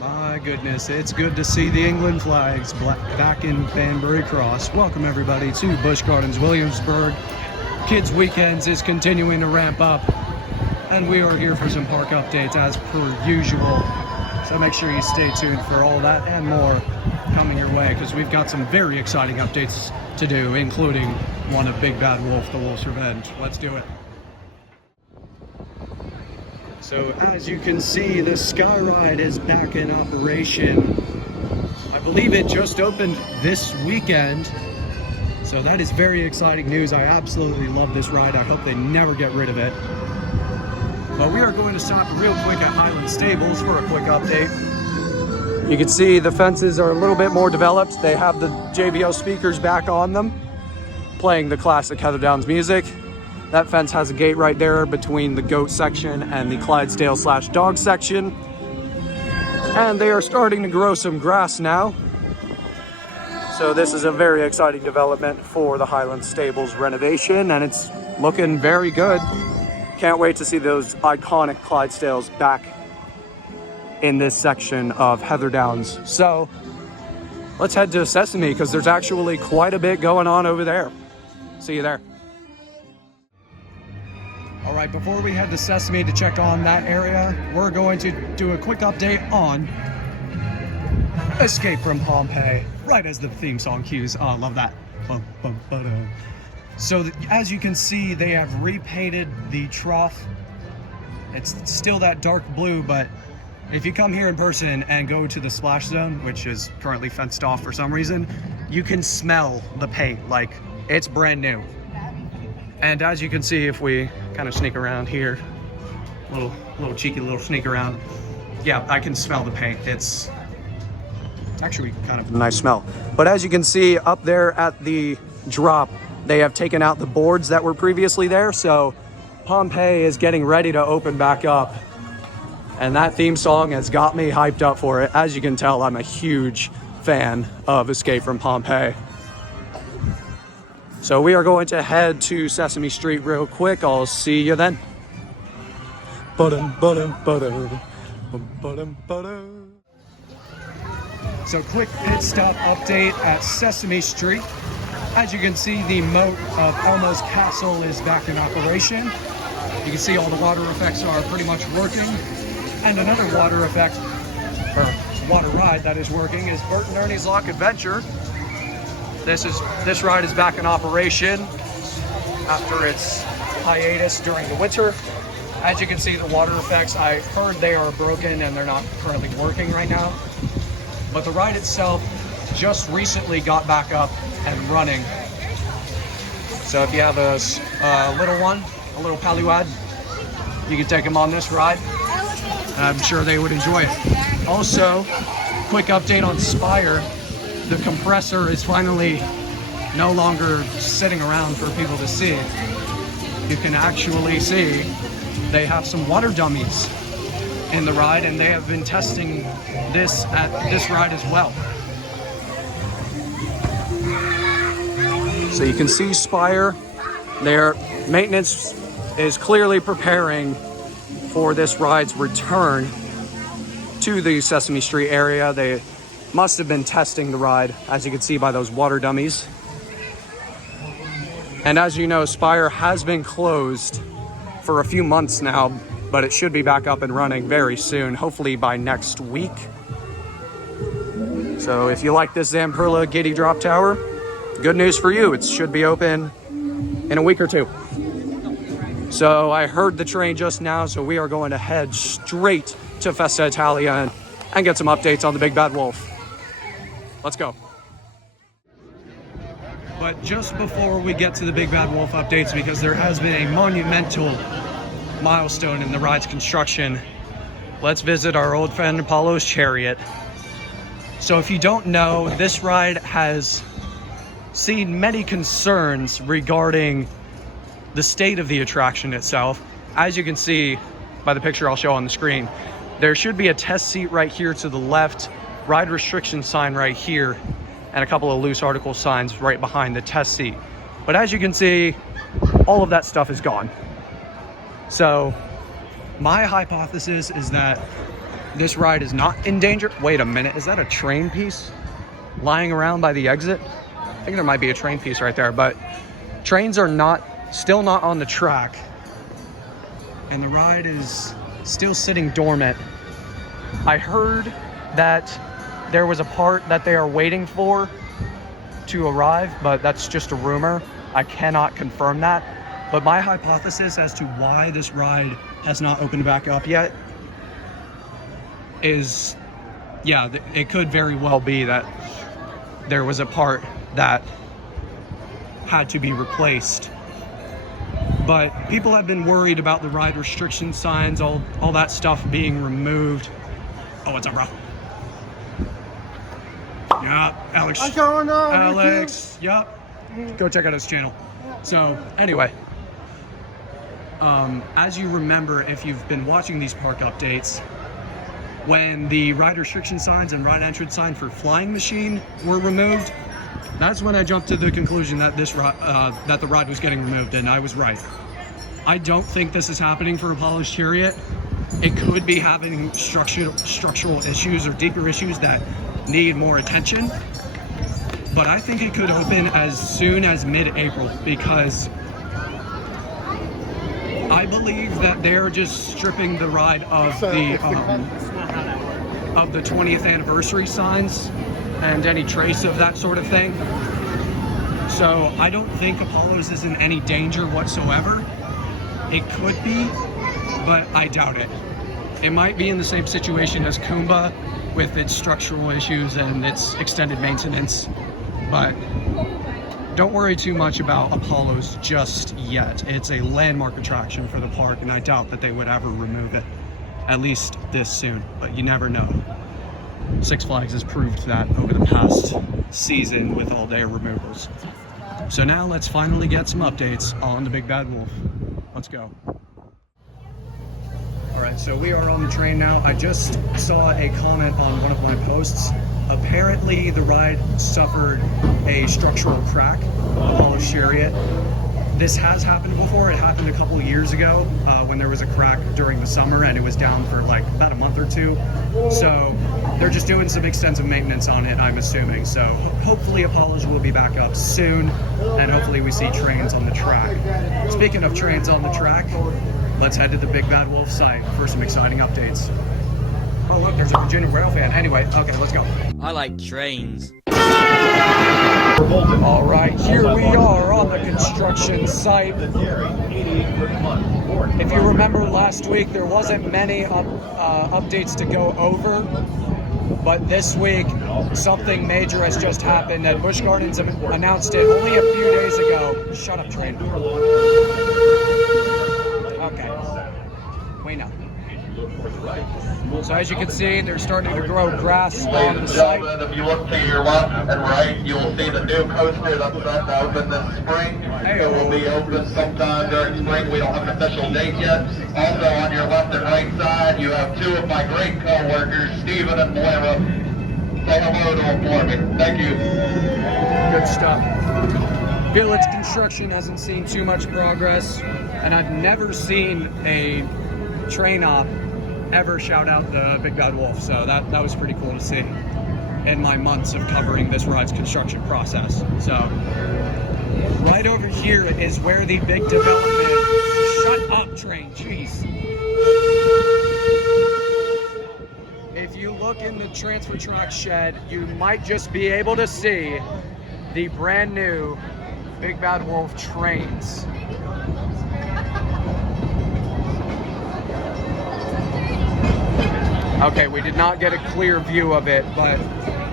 My goodness, it's good to see the England flags back in Banbury Cross. Welcome everybody to Busch Gardens Williamsburg. Kids Weekends is continuing to ramp up, and we are here for some park updates as per usual. So make sure you stay tuned for all that and more coming your way, because we've got some very exciting updates to do, including one of Big Bad Wolf, the Wolf's Revenge. Let's do it. So as you can see, the Skyride is back in operation. I believe it just opened this weekend. So that is very exciting news. I absolutely love this ride. I hope they never get rid of it. But we are going to stop real quick at Highland Stables for a quick update. You can see the fences are a little bit more developed. They have the JBL speakers back on them, playing the classic Heather Downs music. That fence has a gate right there between the goat section and the Clydesdale/dog section. And they are starting to grow some grass now. So this is a very exciting development for the Highland Stables renovation, and it's looking very good. Can't wait to see those iconic Clydesdales back in this section of Heather Downs. So let's head to Sesame, because there's actually quite a bit going on over there. See you there. All right, before we head to Sesame to check on that area, we're going to do a quick update on Escape from Pompeii, right as the theme song cues. Oh, I love that. So as you can see, they have repainted the trough. It's still that dark blue, but if you come here in person and go to the splash zone, which is currently fenced off for some reason, you can smell the paint like it's brand new. And as you can see, if we kind of sneak around here, little cheeky little sneak around, yeah, I can smell the paint. It's actually kind of a nice smell. But as you can see up there at the drop, they have taken out the boards that were previously there. So Pompeii is getting ready to open back up. And that theme song has got me hyped up for it. As you can tell, I'm a huge fan of Escape from Pompeii. So we are going to head to Sesame Street real quick. I'll see you then. So quick pit stop update at Sesame Street. As you can see, the moat of Elmo's Castle is back in operation. You can see all the water effects are pretty much working. And another water effect, or water ride that is working, is Bert and Ernie's Lock Adventure. This ride is back in operation after its hiatus during the winter. As you can see, the water effects, I heard they are broken and they're not currently working right now. But the ride itself just recently got back up and running. So if you have a little one, a little Paliwad, you can take them on this ride. I'm sure they would enjoy it. Also, quick update on Spire. The compressor is finally no longer sitting around for people to see. You can actually see they have some water dummies in the ride, and they have been testing this at this ride as well. So you can see Spire. Their maintenance is clearly preparing for this ride's return to the Sesame Street area. They must have been testing the ride, as you can see by those water dummies. And as you know, Spire has been closed for a few months now, but it should be back up and running very soon, hopefully by next week. So if you like this Zamperla Giddy Drop Tower, good news for you, it should be open in a week or two. So I heard the train just now, so we are going to head straight to Festa Italia and get some updates on the Big Bad Wolf. Let's go. But just before we get to the Big Bad Wolf updates, because there has been a monumental milestone in the ride's construction, let's visit our old friend Apollo's Chariot. So if you don't know, this ride has seen many concerns regarding the state of the attraction itself. As you can see by the picture I'll show on the screen, there should be a test seat right here to the left, ride restriction sign right here, and a couple of loose article signs right behind the test seat. But as you can see, all of that stuff is gone. So my hypothesis is that this ride is not in danger. Wait a minute, is that a train piece lying around by the exit? I think there might be a train piece right there, but trains are still not on the track. And the ride is still sitting dormant. I heard that there was a part that they are waiting for to arrive, but that's just a rumor. I cannot confirm that. But my hypothesis as to why this ride has not opened back up yet is, yeah, it could very well be that there was a part that had to be replaced. But people have been worried about the ride restriction signs, all that stuff being removed. Oh, what's up, bro? Yeah, Alex. What's going on, Alex, yep. Go check out his channel. So, anyway. As you remember, if you've been watching these park updates, when the ride restriction signs and ride entrance sign for Flying Machine were removed, that's when I jumped to the conclusion that that the ride was getting removed, and I was right. I don't think this is happening for Apollo's Chariot. It could be having structural issues or deeper issues that need more attention, but I think it could open as soon as mid-April, because I believe that they're just stripping the ride of the 20th anniversary signs and any trace of that sort of thing. So I don't think Apollo's is in any danger whatsoever. It could be, but I doubt it. It might be in the same situation as Kumba with its structural issues and its extended maintenance, but don't worry too much about Apollo's just yet. It's a landmark attraction for the park, and I doubt that they would ever remove it, at least this soon, but you never know. Six Flags has proved that over the past season with all their removals. So now let's finally get some updates on the Big Bad Wolf. Let's go. All right, so we are on the train now. I just saw a comment on one of my posts. Apparently the ride suffered a structural crack, Apollo's Chariot. This has happened before. It happened a couple years ago when there was a crack during the summer, and it was down for like about a month or two. So they're just doing some extensive maintenance on it, I'm assuming. So hopefully Apollo's will be back up soon, and hopefully we see trains on the track. Speaking of trains on the track, let's head to the Big Bad Wolf site for some exciting updates. Oh look, there's a Virginia Rail fan. Anyway, okay, let's go. I like trains. All right, here we are on the construction site. If you remember last week, there wasn't many updates to go over, but this week something major has just happened, and Busch Gardens announced it only a few days ago. Shut up, train. Okay, we know. So as you can see, they're starting to grow grass on the site. If you look to your left and right, you will see the new coaster that's set to open this spring. It will be open sometime during spring. We don't have an official date yet. Also on your left and right side, you have two of my great co-workers, Steven and Moira. Say hello to them for me. Thank you. Good stuff. Village construction hasn't seen too much progress, and I've never seen a train op ever shout out the Big Bad Wolf, so that was pretty cool to see in my months of covering this ride's construction process. So right over here is where the big development. Shut up, train, jeez. If you look in the transfer track shed, you might just be able to see the brand new Big Bad Wolf trains. Okay, we did not get a clear view of it, but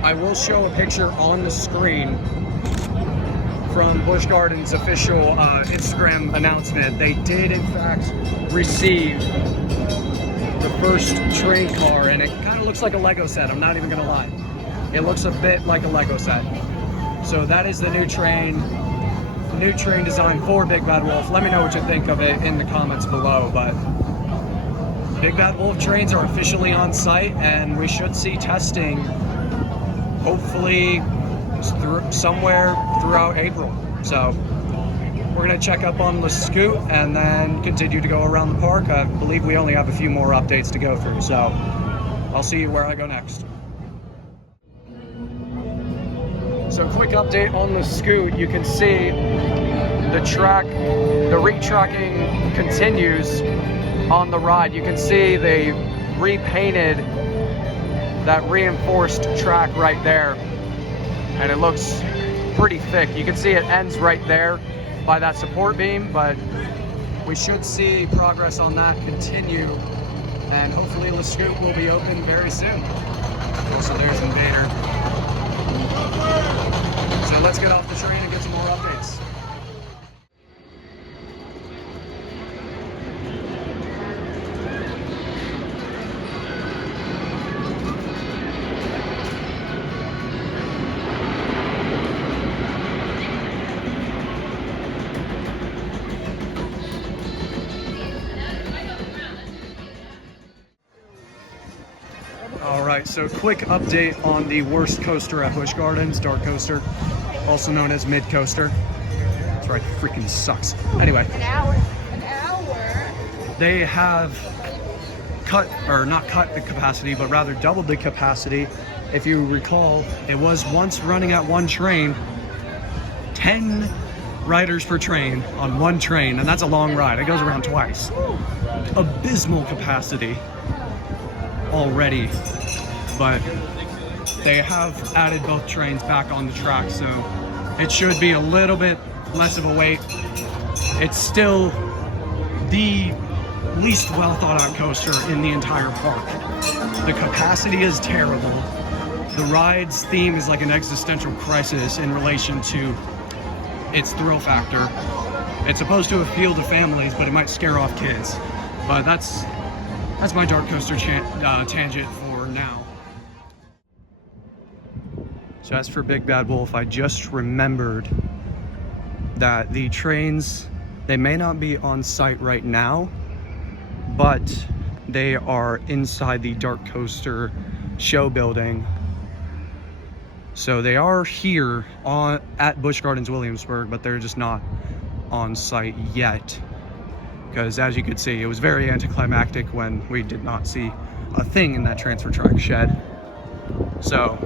I will show a picture on the screen from Busch Gardens' official Instagram announcement. They did, in fact, receive the first train car, and it kind of looks like a Lego set, I'm not even gonna lie. It looks a bit like a Lego set. So that is the new train design for Big Bad Wolf. Let me know what you think of it in the comments below, but Big Bad Wolf trains are officially on site, and we should see testing hopefully somewhere throughout April. So we're gonna check up on the scoot and then continue to go around the park. I believe we only have a few more updates to go through, so I'll see you where I go next. So quick update on the Scoot. You can see the retracking continues on the ride. You can see they repainted that reinforced track right there, and it looks pretty thick. You can see it ends right there by that support beam, but we should see progress on that continue, and hopefully the Scoot will be open very soon. Also, there's Invader. So let's get off the train and get some more updates. Alright, so quick update on the worst coaster at Busch Gardens, DarKoaster, also known as Mid Coaster. That's right, freaking sucks. Anyway. An hour. They have cut, or not cut the capacity, but rather doubled the capacity. If you recall, it was once running at one train, 10 riders per train on one train, and that's a long ride. It goes around twice. Abysmal capacity already, but they have added both trains back on the track, so it should be a little bit less of a wait. It's still the least well thought out coaster in the entire park. The capacity is terrible. The ride's theme is like an existential crisis in relation to its thrill factor. It's supposed to appeal to families, but it might scare off kids. But that's my DarKoaster tangent for now. So as for Big Bad Wolf, I just remembered that the trains, they may not be on site right now, but they are inside the DarKoaster show building. So they are here at Busch Gardens Williamsburg, but they're just not on site yet. Because as you could see, it was very anticlimactic when we did not see a thing in that transfer track shed. So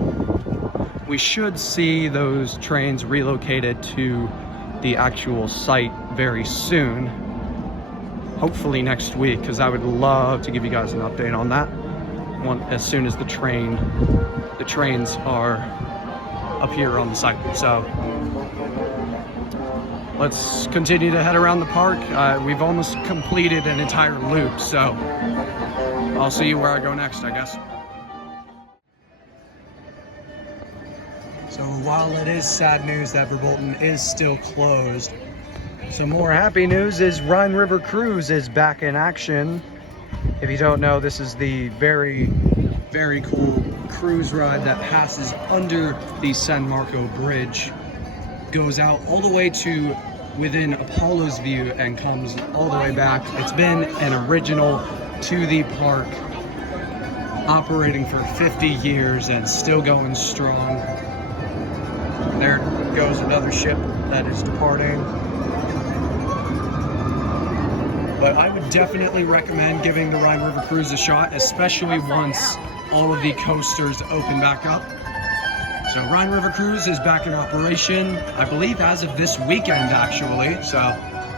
we should see those trains relocated to the actual site very soon. Hopefully next week, because I would love to give you guys an update on that as soon as the trains are up here on the site. So let's continue to head around the park. We've almost completed an entire loop, so I'll see you where I go next, I guess. So while it is sad news that Verbolten is still closed, some more happy news is Rhine River Cruise is back in action. If you don't know, this is the very, very cool cruise ride that passes under the San Marco Bridge, goes out all the way to within Apollo's View and comes all the way back. It's been an original to the park, operating for 50 years and still going strong. There goes another ship that is departing. But I would definitely recommend giving the Rhine River Cruise a shot, especially once all of the coasters open back up. So Rhine River Cruise is back in operation, I believe as of this weekend actually, so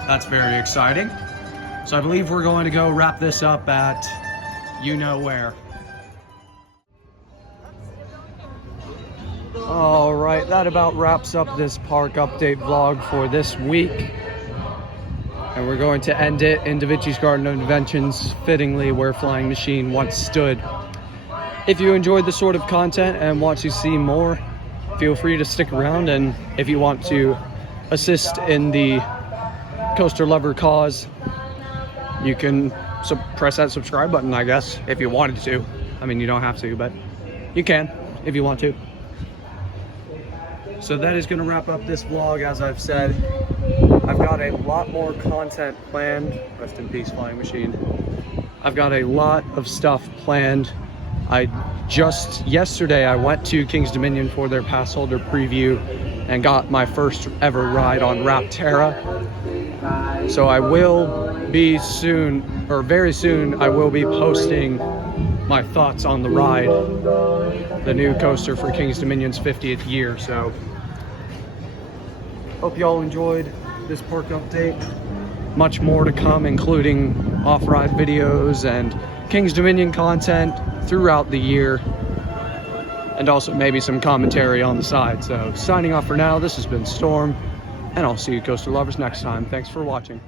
that's very exciting. So I believe we're going to go wrap this up at you know where. All right, that about wraps up this park update vlog for this week. And we're going to end it in Da Vinci's Garden of Inventions, fittingly where Flying Machine once stood. If you enjoyed this sort of content and want to see more, feel free to stick around. And if you want to assist in the coaster lover cause, you can press that subscribe button, I guess, if you wanted to. I mean, you don't have to, but you can if you want to. So that is going to wrap up this vlog. As I've said, I've got a lot more content planned. Rest in peace, Flying Machine. I've got a lot of stuff planned. Yesterday I went to King's Dominion for their pass holder preview and got my first ever ride on Rapterra. So I will be soon, or very soon, I will be posting my thoughts on the ride, the new coaster for King's Dominion's 50th year. So hope y'all enjoyed this park update. Much more to come, including off-ride videos and King's Dominion content throughout the year, and also maybe some commentary on the side. So signing off for now, this has been Storm, and I'll see you coaster lovers next time. Thanks for watching.